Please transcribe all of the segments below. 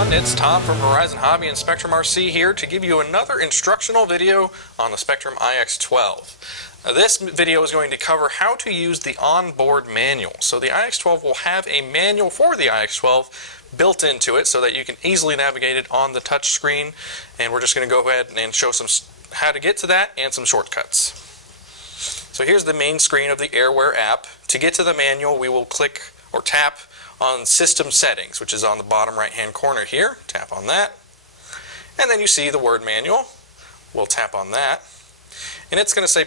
everyone, it's Tom from Verizon Hobby and Spektrum RC here to give you another instructional video on the Spektrum iX12. This video is going to cover how to use the onboard manual. So the iX12 will have a manual for the iX12 built into it so that you can easily navigate it on the touch screen, and we're just going to go ahead and show how to get to that and some shortcuts. So here's the main screen of the Airware app. To get to the manual, we will click or tap on System Settings, which is on the bottom right hand corner here. Tap on that, and then you see the word manual. We'll tap on that, and it's going to say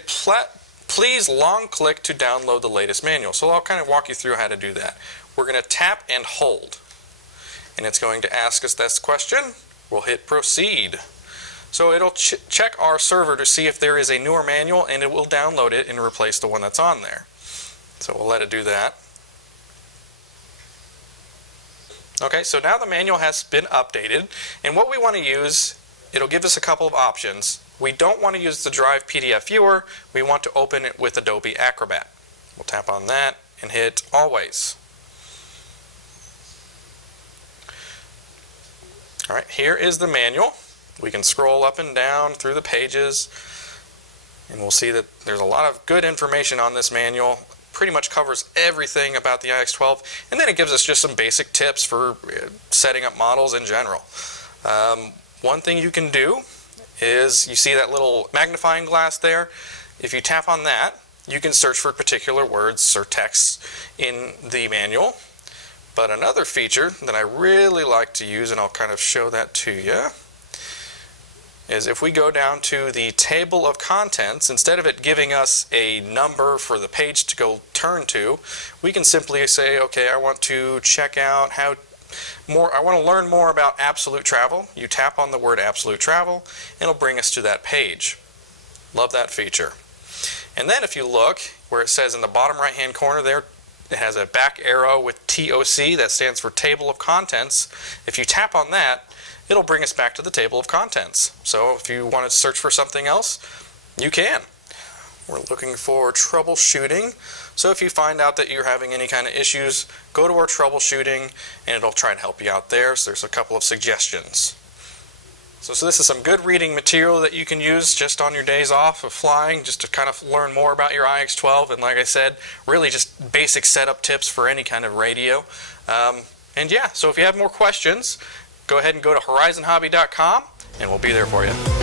please long click to download the latest manual. So I'll kind of walk you through how to do that. We're going to tap and hold, and it's going to ask us this question. We'll hit proceed. So it'll check our server to see if there is a newer manual, and it will download it and replace the one that's on there. So we'll let it do that. Okay, so now the manual has been updated, and what we want to use, it'll give us a couple of options. We don't want to use the Drive PDF viewer. We want to open it with Adobe Acrobat. We'll tap on that and hit Always. All right, here is the manual. We can scroll up and down through the pages, and we'll see that there's a lot of good information on this manual. Pretty much covers everything about the iX12, and then it gives us just some basic tips for setting up models in general. One thing you can do is, you see that little magnifying glass there? If you tap on that, you can search for particular words or texts in the manual. But another feature that I really like to use, and I'll kind of show that to you, is if we go down to the table of contents, instead of it giving us a number for the page to go turn to, we can simply say, okay, I want to check out I want to learn more about absolute travel. You tap on the word absolute travel, and it'll bring us to that page. Love that feature. And then if you look where it says in the bottom right hand corner there, it has a back arrow with TOC, that stands for table of contents. If you tap on that, it'll bring us back to the table of contents. So if you want to search for something else, you can. We're looking for troubleshooting. So if you find out that you're having any kind of issues, go to our troubleshooting, and it'll try to help you out there. So there's a couple of suggestions. So this is some good reading material that you can use just on your days off of flying, just to kind of learn more about your iX12. And like I said, really just basic setup tips for any kind of radio. And yeah, so if you have more questions, go ahead and go to horizonhobby.com, and we'll be there for you.